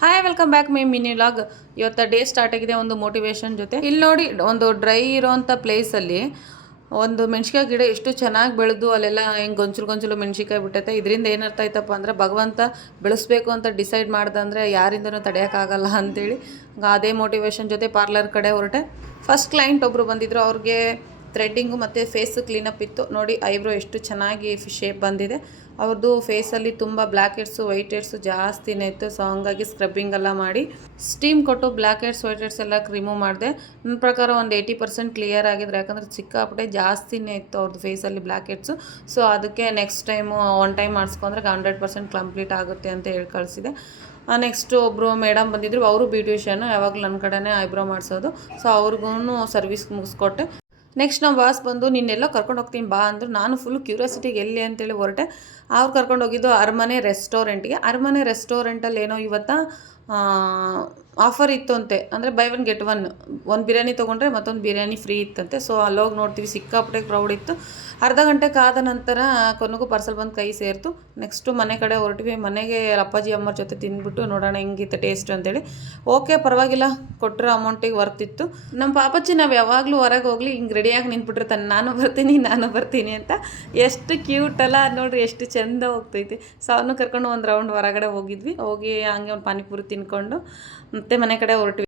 Hi welcome back my mini vlog. ಇವತ್ತು day start ಆಗಿದೆ ಒಂದು ಮೋಟಿವೇಶನ್ ಜೊತೆ. ಇಲ್ಲಿ ನೋಡಿ, ಒಂದು ಡ್ರೈ ಇರೋಂಥ ಪ್ಲೇಸಲ್ಲಿ ಒಂದು ಮೆಣಸಿಕಾಯಿ ಗಿಡ ಎಷ್ಟು ಚೆನ್ನಾಗಿ ಬೆಳೆದು ಅಲ್ಲೆಲ್ಲ ಹೆಂಗೆ ಗೊಂಚಲು ಗೊಂಚಲು ಮೆಣಸಿಕಾಯಿ ಬಿಟ್ಟೈತೆ. ಇದರಿಂದ ಏನರ್ಥ ಆಯ್ತಪ್ಪ ಅಂದರೆ ಭಗವಂತ ಬೆಳೆಸ್ಬೇಕು ಅಂತ ಡಿಸೈಡ್ ಮಾಡ್ದಂದರೆ ಯಾರಿಂದನೂ ತಡೆಯೋಕ್ಕಾಗಲ್ಲ ಅಂತೇಳಿ ಅದೇ ಮೋಟಿವೇಶನ್ ಜೊತೆ ಪಾರ್ಲರ್ ಕಡೆ ಹೊರಟೆ. ಫಸ್ಟ್ ಕ್ಲೈಂಟ್ ಒಬ್ಬರು ಬಂದಿದ್ದರು. ಅವ್ರಿಗೆ ಥ್ರೆಡ್ಡಿಂಗು ಮತ್ತು ಫೇಸ್ ಕ್ಲೀನಪ್ ಇತ್ತು. ನೋಡಿ ಐಬ್ರೋ ಎಷ್ಟು ಚೆನ್ನಾಗಿ ಶೇಪ್ ಬಂದಿದೆ. ಅವ್ರದ್ದು ಫೇಸಲ್ಲಿ ತುಂಬ ಬ್ಲ್ಯಾಕ್ ಹೆಡ್ಸು ವೈಟ್ ಹೆಡ್ಸು ಜಾಸ್ತಿನೇ ಇತ್ತು. ಸೊ ಹಂಗಾಗಿ ಸ್ಕ್ರಬ್ಬಿಂಗ್ ಎಲ್ಲ ಮಾಡಿ ಸ್ಟೀಮ್ ಕೊಟ್ಟು ಬ್ಲ್ಯಾಕ್ ಹೆಡ್ಸ್ ವೈಟ್ ಹೆಡ್ಸ್ ಎಲ್ಲ ರಿಮೂವ್ ಮಾಡಿದೆ. ನನ್ನ ಪ್ರಕಾರ ಒಂದು 80% ಕ್ಲಿಯರ್ ಆಗಿದ್ರೆ, ಯಾಕಂದರೆ ಸಿಕ್ಕಾಪಟ್ಟೆ ಜಾಸ್ತಿನೇ ಇತ್ತು ಅವ್ರದ್ದು ಫೇಸಲ್ಲಿ ಬ್ಲ್ಯಾಕ್ ಹೆಡ್ಸು. ಸೊ ಅದಕ್ಕೆ ನೆಕ್ಸ್ಟ್ ಟೈಮು ಒನ್ ಟೈಮ್ ಮಾಡಿಸ್ಕೊಂಡ್ರೆ 100% ಕಂಪ್ಲೀಟ್ ಆಗುತ್ತೆ ಅಂತ ಹೇಳಿ ಕಳಿಸಿದೆ. ನೆಕ್ಸ್ಟು ಒಬ್ಬರು ಮೇಡಮ್ ಬಂದಿದ್ರು. ಅವರು ಬ್ಯೂಟಿಷಿಯನು, ಯಾವಾಗಲೂ ನನ್ನ ಕಡೆನೇ ಐಬ್ರೋ ಮಾಡಿಸೋದು. ಸೊ ಅವ್ರಿಗೂ ಸರ್ವಿಸ್ ಮುಗಿಸ್ಕೊಟ್ಟೆ. ನೆಕ್ಸ್ಟ್ ನಮ್ಮ ಬಾಸ್ ಬಂದು ನಿನ್ನೆಲ್ಲೋ ಕರ್ಕೊಂಡು ಹೋಗ್ತೀನಿ ಬಾ ಅಂದರು. ನಾನು ಫುಲ್ ಕ್ಯೂರಿಯಾಸಿಟಿಗೆ ಎಲ್ಲಿ ಅಂತೇಳಿ ಹೊರಟೆ. ಅವ್ರು ಕರ್ಕೊಂಡು ಹೋಗಿದ್ದು ಅರಮನೆ ರೆಸ್ಟೋರೆಂಟ್ಗೆ. ಅರಮನೆ ರೆಸ್ಟೋರೆಂಟಲ್ಲಿ ಏನೋ ಇವತ್ತು ಆಫರ್ ಇತ್ತು ಅಂತೆ. ಅಂದರೆ ಬೈ ಒನ್ ಗೆಟ್ ಒನ್, ಒಂದು ಬಿರಿಯಾನಿ ತೊಗೊಂಡ್ರೆ ಮತ್ತೊಂದು ಬಿರಿಯಾನಿ ಫ್ರೀ ಇತ್ತಂತೆ. ಸೊ ಅಲ್ಲೋಗಿ ನೋಡ್ತೀವಿ, ಸಿಕ್ಕಾಪಟ್ಟೆ ಕ್ರೌಡ್ ಇತ್ತು. ಅರ್ಧ ಗಂಟೆ ಕಾದ ನಂತರ ಕೊನೆಗೂ ಪಾರ್ಸಲ್ ಬಂದು ಕೈ ಸೇರ್ತು. ನೆಕ್ಸ್ಟು ಮನೆ ಕಡೆ ಹೊರಟಿವಿ. ಮನೆಗೆ ಅಪ್ಪಾಜಿ ಅಮ್ಮರ ಜೊತೆ ತಿಂದ್ಬಿಟ್ಟು ನೋಡೋಣ ಹೆಂಗಿತ್ತು ಟೇಸ್ಟ್ ಅಂತೇಳಿ. ಓಕೆ, ಪರವಾಗಿಲ್ಲ, ಕೊಟ್ಟರೆ ಅಮೌಂಟಿಗೆ ವರ್ತಿತ್ತು. ನಮ್ಮ ಪಾಪಚ್ಚಿ ನಾವು ಯಾವಾಗಲೂ ಹೊರಗೆ ಹೋಗಲಿ ಹಿಂಗೆ ರೆಡಿಯಾಗಿ ನಿಂತ್ಬಿಟ್ಟಿರ್ತಾನೆ, ನಾನು ಬರ್ತೀನಿ ಅಂತ. ಎಷ್ಟು ಕ್ಯೂಟಲ್ಲ ನೋಡ್ರಿ, ಎಷ್ಟು ಚೆಂದ ಹೋಗ್ತೈತಿ. ಸೊ ಅವನು ಕರ್ಕೊಂಡು ಒಂದು ರೌಂಡ್ ಹೊರಗಡೆ ಹೋಗಿದ್ವಿ. ಹೋಗಿ ಹಂಗೆ ಒಂದು ಪಾನಿಪುರಿ ತಿನ್ಕೊಂಡು ಮತ್ತೆ ಮನೆ ಕಡೆ ಹೊರಟ್ವಿ.